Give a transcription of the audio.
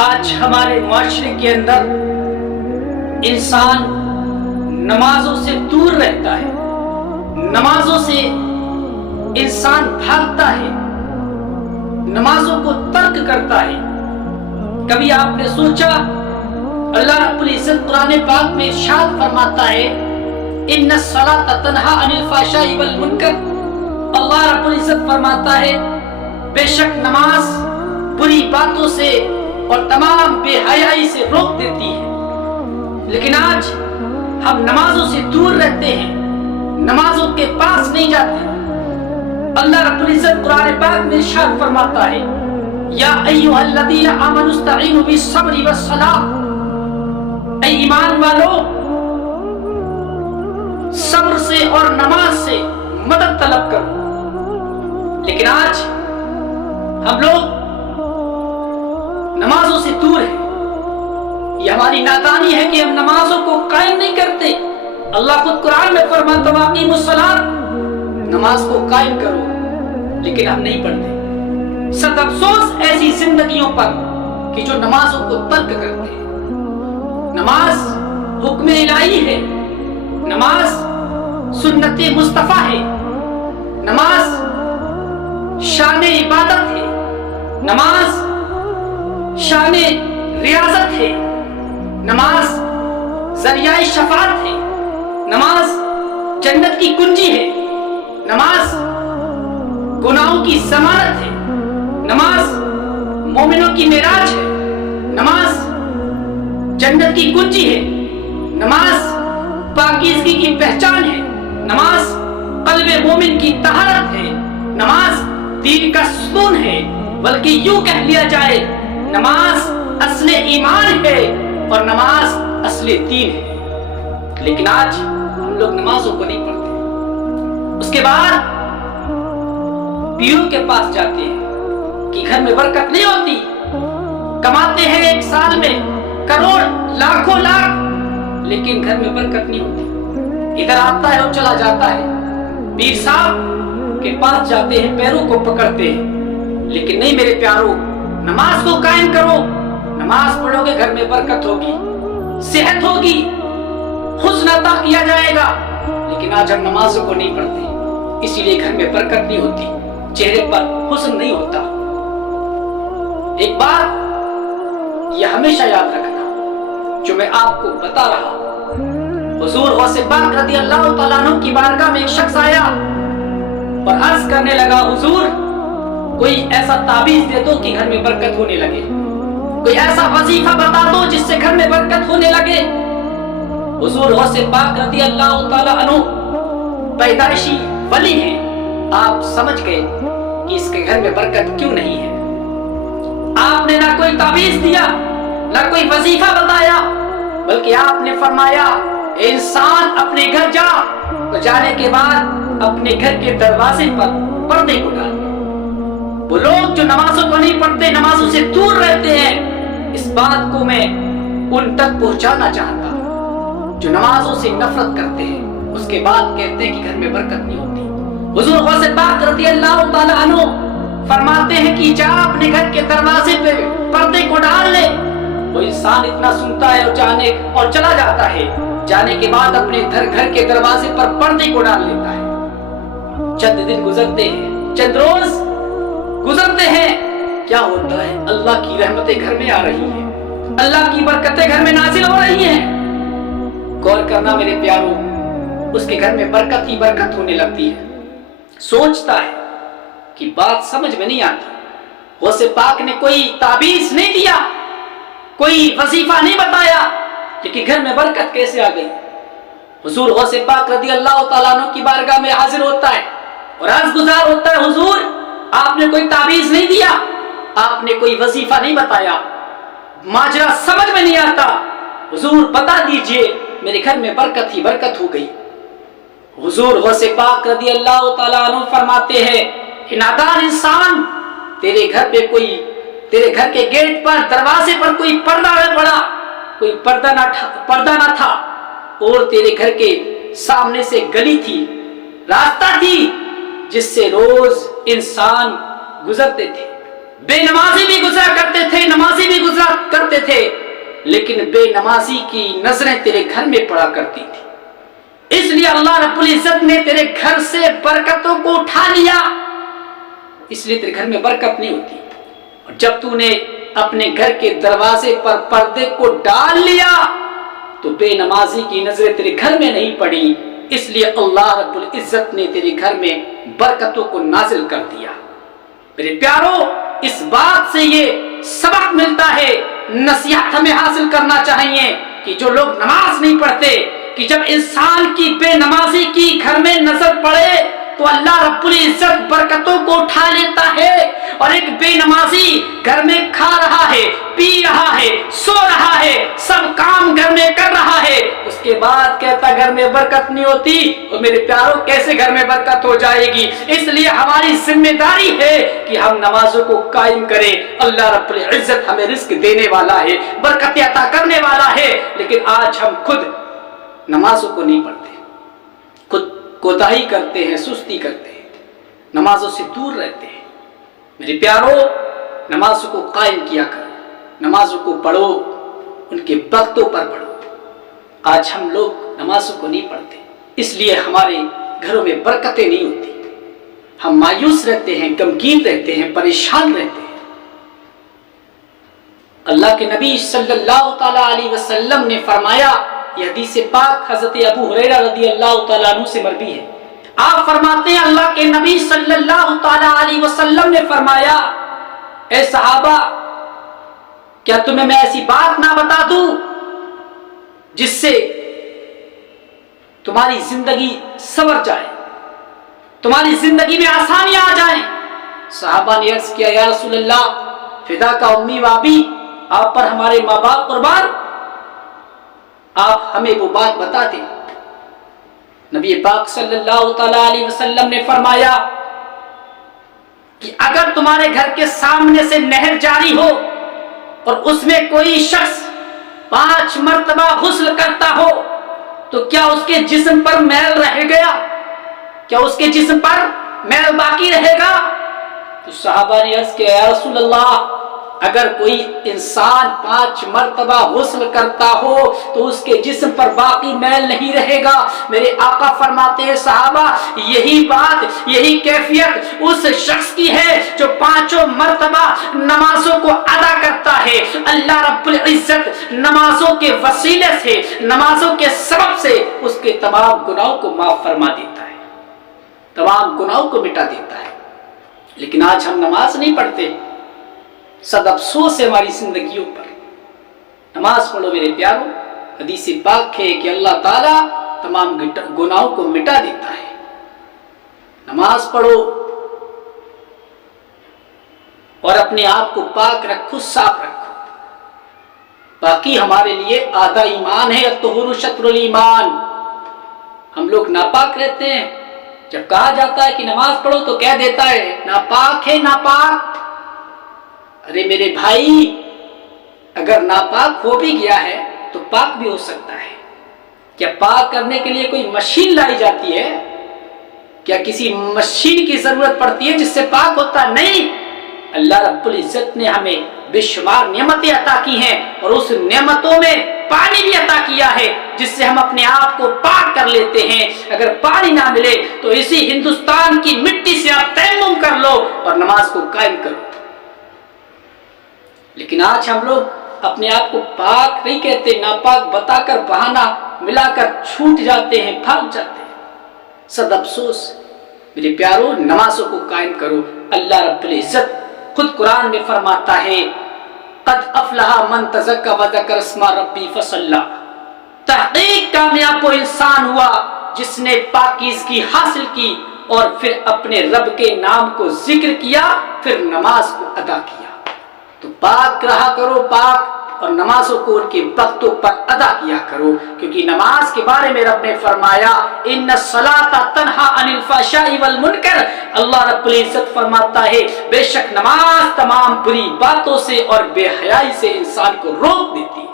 آج ہمارے معاشرے کے اندر انسان نمازوں سے دور رہتا ہے، نمازوں سے انسان بھاگتا ہے، نمازوں کو ترک کرتا ہے۔ کبھی آپ نے سوچا اللہ رب العزت قرآن پاک میں ارشاد فرماتا ہے ان الصلاۃ تنہی عن الفحشاء والمنکر، اللہ رب العزت فرماتا ہے بے شک نماز بری باتوں سے اور تمام بے حیائی سے روک دیتی ہے۔ لیکن آج ہم نمازوں سے دور رہتے ہیں، نمازوں کے پاس نہیں جاتے۔ اللہ رب العزت قرآن پاک میں ارشاد فرماتا ہے یا ایھا الذین آمنوا استعینوا بالصبر والصلاۃ، اے ایمان والو صبر سے اور نماز سے مدد طلب کرو۔ لیکن آج ہم لوگ نمازوں سے دور ہیں۔ یہ ہماری نادانی ہے کہ ہم نمازوں کو قائم نہیں کرتے۔ اللہ خود قرآن میں فرماتا ہے واقیموا الصلاۃ، نماز کو قائم کرو، لیکن ہم نہیں پڑھتے۔ صد افسوس ایسی زندگیوں پر کہ جو نمازوں کو ترک کرتے ہیں۔ نماز حکم الہی ہے، نماز سنت مصطفیٰ ہے، نماز شان عبادت ہے، نماز شان ریاضت ہے، نماز ذریعہ شفاعت ہے، نماز جنت کی کنجی ہے، نماز گناہوں کی ضمانت ہے، نماز مومنوں کی معراج ہے، نماز جنت کی کنجی ہے، نماز پاکیزگی کی پہچان ہے، نماز قلب مومن کی طہارت ہے، نماز دین کا ستون ہے، بلکہ یوں کہہ لیا جائے نماز اصل ایمان ہے اور نماز اصل دین ہے۔ لیکن آج ہم لوگ نمازوں کو نہیں پڑھتے۔ اس کے بعد پیروں کے پاس جاتے ہیں کہ گھر میں برکت نہیں ہوتی، کماتے ہیں ایک سال میں کروڑ لاکھوں لاکھ، لیکن گھر میں برکت نہیں ہوتی۔ ادھر آتا ہے اور چلا جاتا ہے، پیر صاحب کے پاس جاتے ہیں، پیروں کو پکڑتے ہیں، لیکن نہیں میرے پیاروں، نماز کو قائم کرو، نماز پڑھو گے گھر میں برکت ہوگی، صحت ہوگی، حسن عطا کیا جائے گا۔ لیکن آج ہم نمازوں کو نہیں پڑھتے، اسی لیے گھر میں برکت نہیں ہوتی، چہرے پر حسن نہیں ہوتا۔ ایک بات یہ ہمیشہ یاد رکھنا جو میں آپ کو بتا رہا ہوں۔ حضور غوث پاک رضی اللہ تعالیٰ عنہ کی بارگاہ میں ایک شخص آیا اور عرض کرنے لگا حضور کوئی ایسا تعویذ دے دو کہ گھر میں برکت ہونے لگے، کوئی ایسا وظیفہ بتا دو جس سے گھر میں برکت ہونے لگے۔ حضور غوث پاک رضی اللہ تعالیٰ عنہ پیدائشی ولی ہیں، آپ سمجھ گئے کہ اس کے گھر میں برکت کیوں نہیں ہے۔ آپ نے نہ کوئی تعویذ دیا، نہ کوئی وظیفہ بتایا، بلکہ آپ نے فرمایا انسان اپنے گھر جا، تو جانے کے بعد اپنے گھر کے دروازے پر پردے کو ڈال۔ وہ لوگ جو نمازوں کو نہیں پڑھتے، نمازوں سے دور رہتے ہیں، اس بات کو میں ان تک پہنچانا چاہتا ہوں۔ جو نمازوں سے نفرت کرتے ہیں، اس کے بعد کہتے ہیں کہ گھر میں برکت نہیں ہوتی۔ حضور غوث پاک رضی اللہ تعالی عنہ فرماتے ہیں کہ جا اپنے گھر کے دروازے پہ پردے کو ڈال لے۔ وہ انسان اتنا سنتا ہے اور چلا جاتا ہے، جانے کے بعد اپنے گھر کے دروازے پر پردے کو ڈال لیتا ہے۔ چند دن گزرتے ہیں، چند روز گزرتے ہیں، کیا ہوتا ہے؟ اللہ کی رحمتیں گھر میں آ رہی ہیں، اللہ کی برکتیں گھر میں نازل ہو رہی ہیں۔ غور کرنا میرے پیاروں، اس کے گھر میں برکت ہی برکت ہونے لگتی ہے۔ سوچتا ہے کہ بات سمجھ میں نہیں آتی، غوث پاک نے کوئی تعویذ نہیں دیا، کوئی وظیفہ نہیں بتایا، لیکن گھر میں برکت کیسے آ گئی؟ حضور غوث پاک رضی اللہ تعالیٰ عنہ کی بارگاہ میں حاضر ہوتا ہے اور عرض گزار ہوتا ہے حضور آپ نے کوئی تعویذ نہیں دیا، آپ نے کوئی وظیفہ نہیں بتایا، ماجرا سمجھ میں نہیں آتا، حضور بتا دیجئے، میرے گھر میں برکت ہی برکت ہو گئی۔ حضور غوث پاک رضی اللہ تعالیٰ عنہ فرماتے ہیں کہ نادان انسان، تیرے گھر کے گیٹ پر دروازے پر کوئی پردہ نہ پڑا، کوئی پردہ نہ تھا، اور تیرے گھر کے سامنے سے گلی تھی، راستہ تھی جس سے روز انسان گزرتے تھے، بے نمازی بھی گزرا کرتے تھے، نمازی بھی گزرا لیکن بے نمازی کی نظریں تیرے گھر میں پڑا کرتی تھی، اس لیے اللہ رب العزت نے تیرے گھر سے برکتوں کو اٹھا لیا، اس لیے تیرے گھر میں برکت نہیں ہوتی۔ اور جب تو نے اپنے گھر کے دروازے پر پردے کو ڈال لیا تو بے نمازی کی نظریں تیرے گھر میں نہیں پڑی، اس لیے اللہ رب العزت نے تیرے گھر میں برکتوں کو نازل کر دیا۔ میرے پیارو، اس بات سے یہ سبق ملتا ہے، نصیحت ہمیں حاصل کرنا چاہیے کہ جو لوگ نماز نہیں پڑھتے، کہ جب انسان کی بے نمازی کی گھر میں نظر پڑے تو اللہ رب العزت برکتوں کو اٹھا لیتا ہے، اور ایک بے نمازی گھر میں کھا رہا ہے، پی رہا ہے، سو رہا ہے، سب کام گھر میں کر رہا ہے، اس کے بعد کہتا گھر میں برکت نہیں ہوتی۔ اور میرے پیاروں، کیسے گھر میں برکت ہو جائے گی؟ اس لیے ہماری ذمہ داری ہے کہ ہم نمازوں کو قائم کریں۔ اللہ رب العزت ہمیں رزق دینے والا ہے، برکت عطا کرنے والا ہے، لیکن آج ہم خود نمازوں کو نہیں پڑھتے، خود کوتاہی کرتے ہیں، سستی کرتے ہیں، نمازوں سے دور رہتے ہیں۔ میرے پیارو، نمازوں کو قائم کیا کرو، نمازوں کو پڑھو، ان کے وقتوں پر پڑھو۔ آج ہم لوگ نمازوں کو نہیں پڑھتے، اس لیے ہمارے گھروں میں برکتیں نہیں ہوتی، ہم مایوس رہتے ہیں، غمگین رہتے ہیں، پریشان رہتے ہیں۔ اللہ کے نبی صلی اللہ تعالیٰ علیہ وسلم نے فرمایا، یہ حدیث پاک حضرت ابو ہریرہ رضی اللہ تعالیٰ عنہ سے مروی ہے، آپ فرماتے ہیں اللہ کے نبی صلی اللہ تعالیٰ علیہ وسلم نے فرمایا، اے صحابہ، کیا تمہیں میں ایسی بات نہ بتا دوں جس سے تمہاری زندگی سنور جائے، تمہاری زندگی میں آسانیاں آ جائیں؟ صحابہ نے عرض کیا، یا رسول اللہ، فدا کا امی و ابی، آپ پر ہمارے ماں باپ قربان، آپ ہمیں وہ بات بتا دیں۔ نبی پاک صلی اللہ تعالیٰ علیہ وسلم نے فرمایا کہ اگر تمہارے گھر کے سامنے سے نہر جاری ہو اور اس میں کوئی شخص 5 مرتبہ غسل کرتا ہو تو کیا اس کے جسم پر میل رہ گیا؟ کیا اس کے جسم پر میل باقی رہے گا؟ تو صحابہ نے عرض کیا، یا رسول اللہ، اگر کوئی انسان 5 مرتبہ غسل کرتا ہو تو اس کے جسم پر باقی میل نہیں رہے گا۔ میرے آقا فرماتے ہیں، صحابہ، یہی بات، یہی کیفیت اس شخص کی ہے جو 5 مرتبہ نمازوں کو ادا کرتا ہے۔ اللہ رب العزت نمازوں کے وسیلے سے، نمازوں کے سبب سے اس کے تمام گناہوں کو معاف فرما دیتا ہے، تمام گناہوں کو مٹا دیتا ہے۔ لیکن آج ہم نماز نہیں پڑھتے، صد افسوس ہے ہماری زندگیوں پر۔ نماز پڑھو میرے پیارو، حدیث پاک ہے کہ اللہ تعالیٰ تمام گناہوں کو مٹا دیتا ہے۔ نماز پڑھو اور اپنے آپ کو پاک رکھو، صاف رکھو۔ باقی ہمارے لیے آدھا ایمان ہے، الطہور شطر الایمان۔ ہم لوگ ناپاک رہتے ہیں، جب کہا جاتا ہے کہ نماز پڑھو تو کہہ دیتا ہے ناپاک ہے، ناپاک۔ ارے میرے بھائی، اگر ناپاک ہو بھی گیا ہے تو پاک بھی ہو سکتا ہے۔ کیا پاک کرنے کے لیے کوئی مشین لائی جاتی ہے؟ کیا کسی مشین کی ضرورت پڑتی ہے جس سے پاک ہوتا؟ نہیں۔ اللہ رب العزت نے ہمیں بے شمار نعمتیں عطا کی ہیں، اور اس نعمتوں میں پانی بھی عطا کیا ہے جس سے ہم اپنے آپ کو پاک کر لیتے ہیں۔ اگر پانی نہ ملے تو اسی ہندوستان کی مٹی سے آپ تیمم کر لو اور نماز کو قائم کرو۔ لیکن آج ہم لوگ اپنے آپ کو پاک نہیں کہتے، ناپاک بتا کر بہانہ ملا کر چھوٹ جاتے ہیں، بھاگ جاتے ہیں۔ صد افسوس۔ میرے پیارو، نمازوں کو قائم کرو۔ اللہ رب العزت خود قرآن میں فرماتا ہے، قد افلح من تزکى وذکر اسم ربی فصلی۔ تحقیق کامیاب وہ انسان ہوا جس نے پاکیزگی حاصل کی اور پھر اپنے رب کے نام کو ذکر کیا، پھر نماز کو ادا کیا۔ تو پاک رہا کرو، پاک، اور نمازوں کو ان کے وقتوں پر ادا کیا کرو، کیونکہ نماز کے بارے میں رب نے فرمایا، ان الصلاۃ تنہی عن الفحشاء والمنکر۔ اللہ رب العزت فرماتا ہے، بے شک نماز تمام بری باتوں سے اور بے حیائی سے انسان کو روک دیتی ہے۔